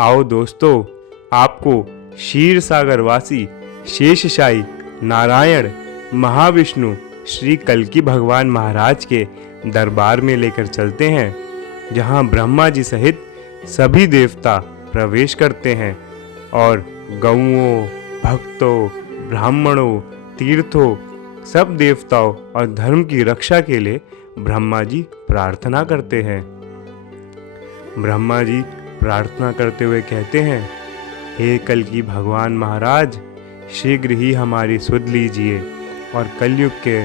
आओ दोस्तों, आपको क्षीर सागर वासी शेषशाही नारायण महाविष्णु श्री कल्की भगवान महाराज के दरबार में लेकर चलते हैं, जहां ब्रह्मा जी सहित सभी देवता प्रवेश करते हैं और गौओं, भक्तों, ब्राह्मणों, तीर्थों, सब देवताओं और धर्म की रक्षा के लिए ब्रह्मा जी प्रार्थना करते हैं। ब्रह्मा जी प्रार्थना करते हुए कहते हैं, हे कल्की भगवान महाराज, शीघ्र ही हमारी सुध लीजिए और कलयुग के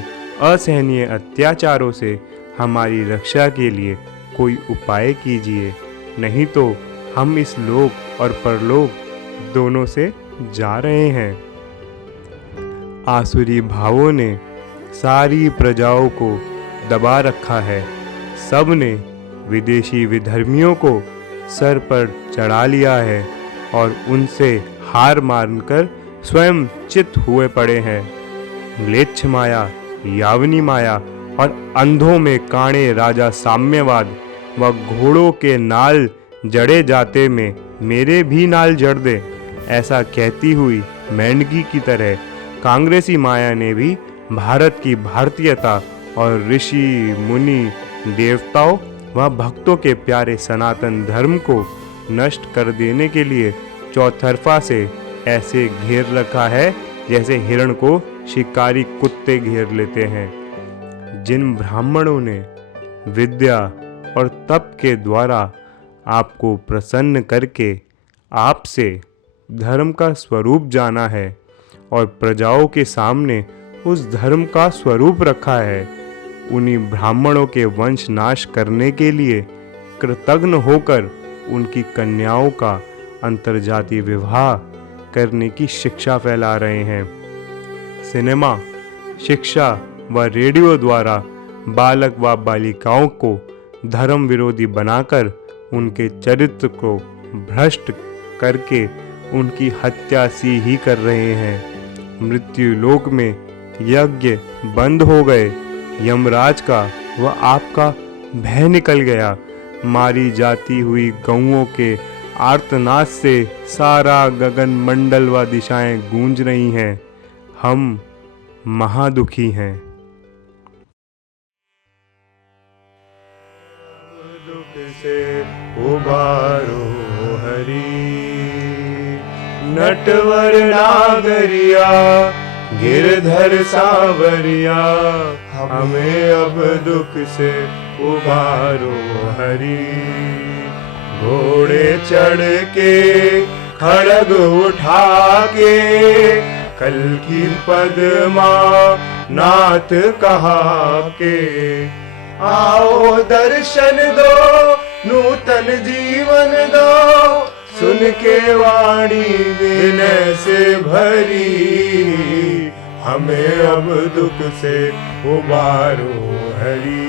असहनीय अत्याचारों से हमारी रक्षा के लिए कोई उपाय कीजिए, नहीं तो हम इस लोक और परलोक दोनों से जा रहे हैं। आसुरी भावों ने सारी प्रजाओं को दबा रखा है। सब ने विदेशी विधर्मियों को सर पर चढ़ा लिया है और उनसे हार मानकर स्वयं चित हुए पड़े हैं। म्लेच्छ माया, यावनी माया और अंधों में काणे राजा साम्यवाद व घोड़ों के नाल जड़े जाते में मेरे भी नाल जड़ दे, ऐसा कहती हुई मेंढकी की तरह कांग्रेसी माया ने भी भारत की भारतीयता और ऋषि मुनि देवताओं व भक्तों के प्यारे सनातन धर्म को नष्ट कर देने के लिए चौतरफा से ऐसे घेर रखा है जैसे हिरण को शिकारी कुत्ते घेर लेते हैं। जिन ब्राह्मणों ने विद्या और तप के द्वारा आपको प्रसन्न करके आपसे धर्म का स्वरूप जाना है और प्रजाओं के सामने उस धर्म का स्वरूप रखा है, उन्हीं ब्राह्मणों के वंश नाश करने के लिए कृतघ्न होकर उनकी कन्याओं का अंतर्जातीय विवाह करने की शिक्षा फैला रहे हैं। सिनेमा, शिक्षा व रेडियो द्वारा बालक व बालिकाओं को धर्म विरोधी बनाकर उनके चरित्र को भ्रष्ट करके उनकी हत्या सी ही कर रहे हैं। मृत्यु लोक में यज्ञ बंद हो गए, यमराज का व आपका भय निकल गया। मारी जाती हुई गौओं के आर्तनाद से सारा गगन मंडल व दिशाएं गूंज रही हैं। हम महादुखी हैं। दुख से उबारो हरि, नटवर नागरिया, गिरधर सावरिया, हमें अब दुख से उबारो हरि। घोड़े चढ़ के खड़ग उठा के कल्की पद्मा नाथ कहा के, आओ दर्शन दो, नूतन जीवन दो, सुन के वाणी विनय से भरी, हमें अब दुख से उबारो हरि।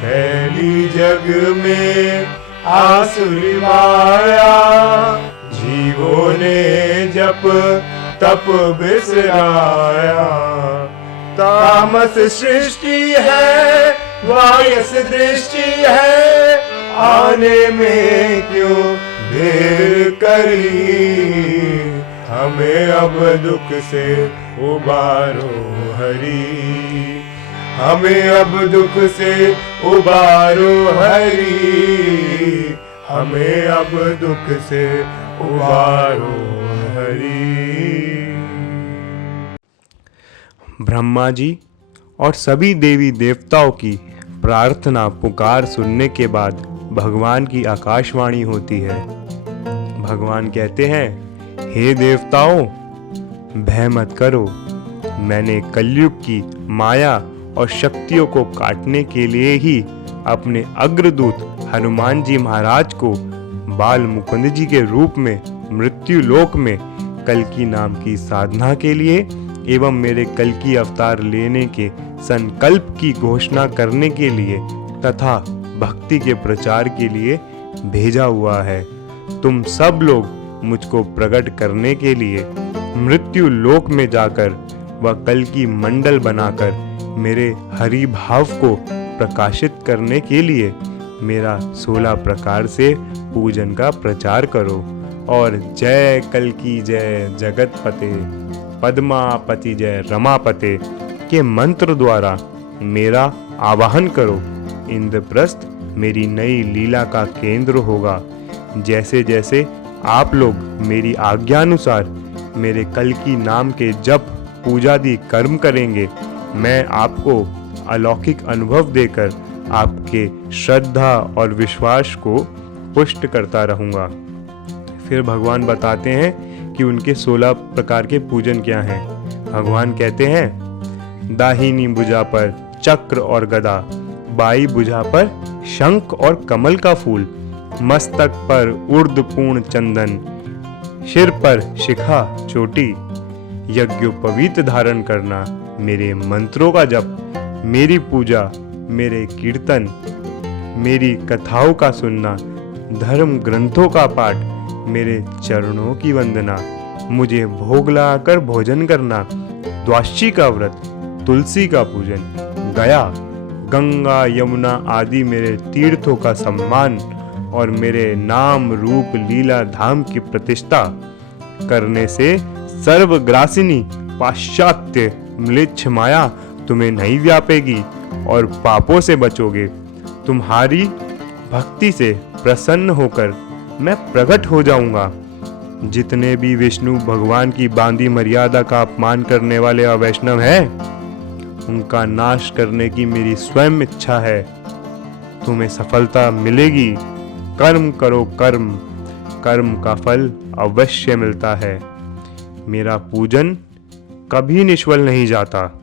फैली जग में आसुरी माया, जीवों ने जप तप बिसराया। तामस सृष्टि है, वायस दृष्टि है, आने में क्यों देर करी, हमें अब दुख से उबारो हरि। हमें अब दुख से उबारो हरि, हमें अब दुख से उबारो हरि। ब्रह्मा जी और सभी देवी देवताओं की प्रार्थना पुकार सुनने के बाद भगवान की आकाशवाणी होती है। भगवान कहते हैं, हे देवताओं, भय मत करो, मैंने कलयुग की माया और शक्तियों को काटने के लिए ही अपने अग्रदूत हनुमान जी महाराज को बाल मुकुंद जी के रूप में मृत्यु लोक में कल्की नाम की साधना के लिए एवं मेरे कल्की अवतार लेने के संकल्प की घोषणा करने के लिए तथा भक्ति के प्रचार के लिए भेजा हुआ है। तुम सब लोग मुझको प्रकट करने के लिए मृत्यु लोक में जाकर व कल्की मंडल बनाकर मेरे हरि भाव को प्रकाशित करने के लिए मेरा 16 प्रकार से पूजन का प्रचार करो और जय कल्की जय जगतपते पद्मापति जय रमापते के मंत्र द्वारा मेरा आवाहन करो। इंद्रप्रस्थ मेरी नई लीला का केंद्र होगा। जैसे जैसे आप लोग मेरी आज्ञानुसार मेरे कल्की नाम के जप पूजादि कर्म करेंगे, मैं आपको अलौकिक अनुभव देकर आपके श्रद्धा और विश्वास को पुष्ट करता रहूँगा। फिर भगवान बताते हैं कि उनके 16 प्रकार के पूजन क्या हैं। भगवान कहते हैं, दाहिनी भुजा पर चक्र और गदा, बाई भुजा पर शंख और कमल का फूल, मस्तक पर ऊर्ध्वपूर्ण चंदन, सिर पर शिखा चोटी, यज्ञोपवीत धारण करना, मेरे मंत्रों का जप, मेरी पूजा, मेरे कीर्तन, मेरी कथाओं का सुनना, धर्म ग्रंथों का पाठ, मेरे चरणों की वंदना, मुझे भोग लगाकर भोजन करना, द्वादशी का व्रत, तुलसी का पूजन, गया, गंगा, यमुना आदि मेरे तीर्थों का सम्मान और मेरे नाम रूप लीला धाम की प्रतिष्ठा करने से सर्वग्रासिनी पाश्चात्य म्लेच्छ माया तुम्हें नहीं व्यापेगी और पापों से बचोगे। तुम्हारी भक्ति से प्रसन्न होकर मैं प्रकट हो जाऊंगा। जितने भी विष्णु भगवान की बांधी मर्यादा का अपमान करने वाले अवैष्णव हैं, उनका नाश करने की मेरी स्वयं इच्छा है। तुम्हें सफलता मिलेगी। कर्म करो कर्म, कर्म का फल अवश्य मिलता है। मेरा पूजन कभी निष्फल नहीं जाता।